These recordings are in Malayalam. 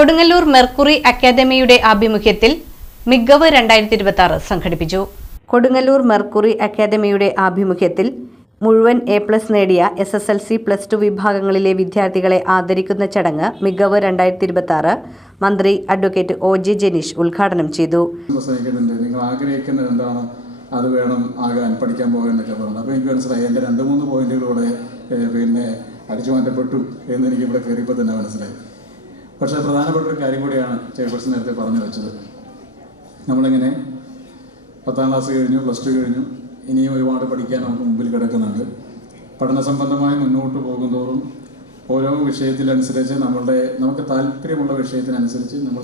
കൊടുങ്ങല്ലൂർ മെർക്കുറി അക്കാദമിയുടെ ആഭിമുഖ്യത്തിൽ മികവ് 2026 സംഘടിപ്പിച്ചു. കൊടുങ്ങല്ലൂർ മെർക്കുറി അക്കാദമിയുടെ ആഭിമുഖ്യത്തിൽ മുഴുവൻ എ+ നേടിയ SSLC +2 വിഭാഗങ്ങളിലെ വിദ്യാർത്ഥികളെ ആദരിക്കുന്ന ചടങ്ങ് മികവ് 2026 മന്ത്രി അഡ്വക്കേറ്റ് OJ ജനീഷ് ഉദ്ഘാടനം ചെയ്തു. നിങ്ങൾ ആഗ്രഹിക്കുന്നത് എന്താണ്, അത് വേണം ആകാൻ പഠിക്കാൻ പോകാനൊക്കെ പറഞ്ഞു. അപ്പോൾ എനിക്ക് മനസ്സിലായി എൻ്റെ 2-3 പോയിന്റുകളൂടെ അടിച്ചു മാറ്റപ്പെട്ടു എന്ന് എനിക്ക് ഇവിടെ കയറിയപ്പോൾ തന്നെ മനസ്സിലായി. പക്ഷേ പ്രധാനപ്പെട്ട ഒരു കാര്യം കൂടിയാണ് ചെയർപേഴ്സൺ നേരത്തെ പറഞ്ഞു വെച്ചത്. നമ്മളിങ്ങനെ 10ാം ക്ലാസ് കഴിഞ്ഞു, +2 കഴിഞ്ഞു, ഇനിയും ഒരുപാട് പഠിക്കാൻ നമുക്ക് മുമ്പിൽ കിടക്കുന്നുണ്ട്. പഠന സംബന്ധമായി മുന്നോട്ട് പോകുന്തോറും ഓരോ വിഷയത്തിനനുസരിച്ച് നമുക്ക് താല്പര്യമുള്ള വിഷയത്തിനനുസരിച്ച് നമ്മൾ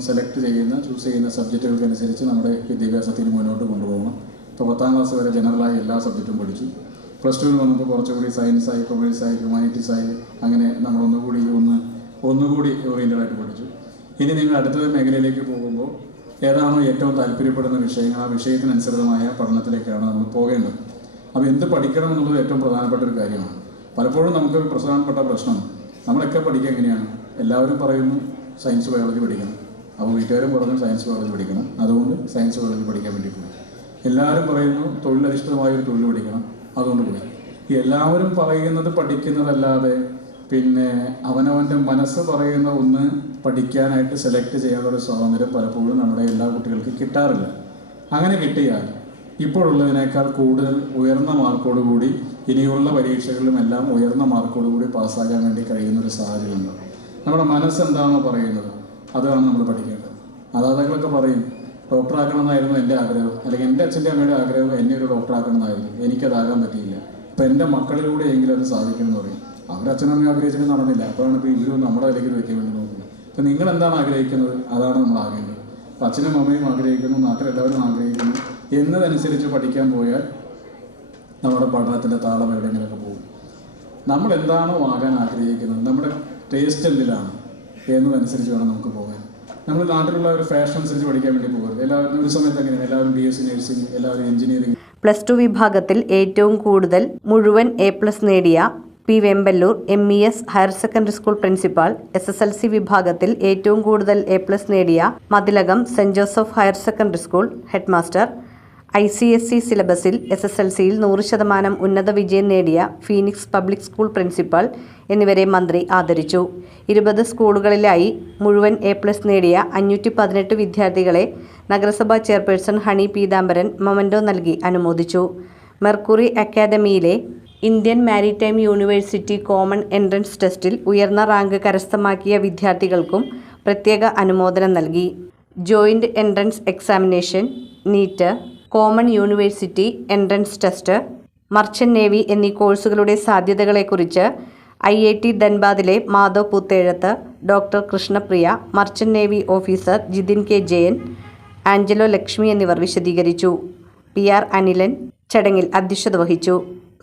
ചൂസ് ചെയ്യുന്ന സബ്ജക്റ്റുകൾക്കനുസരിച്ച് നമ്മുടെ വിദ്യാഭ്യാസത്തിന് മുന്നോട്ട് കൊണ്ടുപോകണം. ഇപ്പോൾ 10ാം ക്ലാസ് വരെ ജനറലായി എല്ലാ സബ്ജക്റ്റും പഠിച്ചു. +2 വന്നപ്പോൾ കുറച്ചുകൂടി സയൻസായി, കൊമേഴ്സായി, ഹ്യൂമാനിറ്റീസായി, അങ്ങനെ നമ്മൾ ഒന്നുകൂടി ഓറിയൻറ്റഡായിട്ട് പഠിച്ചു. ഇനി നിങ്ങൾ അടുത്ത മേഖലയിലേക്ക് പോകുമ്പോൾ ഏതാണോ ഏറ്റവും താല്പര്യപ്പെടുന്ന വിഷയങ്ങൾ, ആ വിഷയത്തിനനുസൃതമായ പഠനത്തിലേക്കാണ് നമ്മൾ പോകേണ്ടത്. അപ്പോൾ എന്ത് പഠിക്കണം എന്നുള്ളത് ഏറ്റവും പ്രധാനപ്പെട്ട ഒരു കാര്യമാണ്. പലപ്പോഴും നമുക്ക് പ്രധാനപ്പെട്ട പ്രശ്നം, നമ്മളൊക്കെ പഠിക്കുക എങ്ങനെയാണ്? എല്ലാവരും പറയുന്നു സയൻസ് ബയോളജി പഠിക്കണം, അപ്പോൾ വീട്ടുകാരും പറഞ്ഞു സയൻസ് ബയോളജി പഠിക്കണം, അതുകൊണ്ട് സയൻസ് ബയോളജി പഠിക്കാൻ വേണ്ടി പോയി. എല്ലാവരും പറയുന്നു തൊഴിലധിഷ്ഠിതമായൊരു തൊഴിൽ പഠിക്കണം, അതുകൊണ്ട് പോയി. ഈ എല്ലാവരും പറയുന്നത് പഠിക്കുന്നതല്ലാതെ അവനവൻ്റെ മനസ്സ് പറയുന്ന ഒന്ന് പഠിക്കാനായിട്ട് സെലക്ട് ചെയ്യാനുള്ള സ്വാതന്ത്ര്യം പലപ്പോഴും നമ്മുടെ എല്ലാ കുട്ടികൾക്കും കിട്ടാറില്ല. അങ്ങനെ കിട്ടിയാൽ ഇപ്പോഴുള്ളതിനേക്കാൾ കൂടുതൽ ഉയർന്ന മാർക്കോടുകൂടി ഇനിയുള്ള പരീക്ഷകളിലും എല്ലാം ഉയർന്ന മാർക്കോടുകൂടി പാസ്സാകാൻ വേണ്ടി കഴിയുന്നൊരു സാഹചര്യമുണ്ട്. നമ്മുടെ മനസ്സെന്താണോ പറയുന്നത് അതാണ് നമ്മൾ പഠിക്കേണ്ടത്. മാതാപിതാക്കളൊക്കെ പറയും ഡോക്ടറാക്കണം എന്നായിരുന്നു എൻ്റെ ആഗ്രഹം, അല്ലെങ്കിൽ എൻ്റെ അച്ഛൻ്റെ അമ്മയുടെ ആഗ്രഹം എന്നെ ഒരു ഡോക്ടറാക്കണം എന്നായിരുന്നു, എനിക്കതാകാൻ പറ്റിയില്ല, അപ്പോൾ എൻ്റെ മക്കളിലൂടെ എങ്കിലും അത് സാധിക്കുമെന്ന് പറയും. അവരച്ഛനമ്മ ആഗ്രഹിച്ചിട്ട് നടന്നില്ല, അപ്പോഴാണ് ഇപ്പോൾ ഇവരും നമ്മുടെ അതിലേക്ക് വയ്ക്കാൻ വേണ്ടി നോക്കുന്നത്. അപ്പോൾ നിങ്ങൾ എന്താണ് ആഗ്രഹിക്കുന്നത് അതാണ് നമ്മൾ ആകേണ്ടത്. അപ്പോൾ അച്ഛനും അമ്മയും ആഗ്രഹിക്കുന്നു, നാട്ടിലെല്ലാവരും ആഗ്രഹിക്കുന്നു എന്നതനുസരിച്ച് പഠിക്കാൻ പോയാൽ നമ്മുടെ പഠനത്തിൻ്റെ താളം എവിടെയെങ്കിലൊക്കെ പോകും. നമ്മൾ എന്താണോ ആകാൻ ആഗ്രഹിക്കുന്നത്, നമ്മുടെ ടേസ്റ്റ് എന്തിലാണ് എന്നതനുസരിച്ച് വേണം നമുക്ക് പോകാൻ. നമ്മൾ നാട്ടിലുള്ള ഒരു ഫാഷൻ അനുസരിച്ച് പഠിക്കാൻ വേണ്ടി പോകരുത്. എല്ലാവരും ഒരു സമയത്ത് എങ്ങനെയാണ് എല്ലാവരും BSc നഴ്സിംഗ്, എല്ലാവരും എഞ്ചിനീയറിംഗ്. +2 വിഭാഗത്തിൽ ഏറ്റവും കൂടുതൽ മുഴുവൻ എ+ നേടിയ P. Vempallur MES higher secondary school principal, SSLC വിഭാഗത്തിൽ ഏറ്റവും കൂടുതൽ എ+ നേടിയ Mathilakam saint Joseph higher secondary school headmaster, ICSE സിലബസിൽ SSLCയിൽ 100% ഉന്നത വിജയം നേടിയ ഫീനിക്സ് പബ്ലിക് സ്കൂൾ പ്രിൻസിപ്പാൾ എന്നിവരെ മന്ത്രി ആദരിച്ചു. 20 സ്കൂളുകളിലായി മുഴുവൻ എ+ നേടിയ 518 വിദ്യാർത്ഥികളെ നഗരസഭാ ചെയർപേഴ്സൺ ഹണി പീതാംബരൻ മൊമന്റോ നൽകി അനുമോദിച്ചു. മെർക്കുറി അക്കാദമിയിലെ Indian Maritime University common entrance ടെസ്റ്റിൽ ഉയർന്ന റാങ്ക് കരസ്ഥമാക്കിയ വിദ്യാർത്ഥികൾക്കും പ്രത്യേക അനുമോദനം നൽകി. Joint entrance examination, NEET, common university entrance test, merchant navy എന്നീ കോഴ്സുകളുടെ സാധ്യതകളെക്കുറിച്ച് IIT ധൻബാദിലെ Madhav Puthezhath, doctor Krishnapriya, merchant navy officer Jithin K. Jayan, Angelo Lakshmi എന്നിവർ വിശദീകരിച്ചു. PR അനിലൻ ചടങ്ങിൽ അധ്യക്ഷത വഹിച്ചു.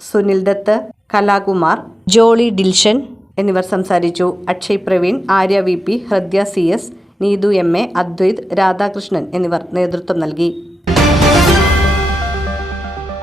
സുനിൽ ദത്ത്, കലാകുമാർ, ജോളി ഡിൽഷൻ എന്നിവർ സംസാരിച്ചു. Akshay Praveen, Arya VP, Hridya CS, Neethu MA, Advaith, Radhakrishnan എന്നിവർ നേതൃത്വം നൽകി.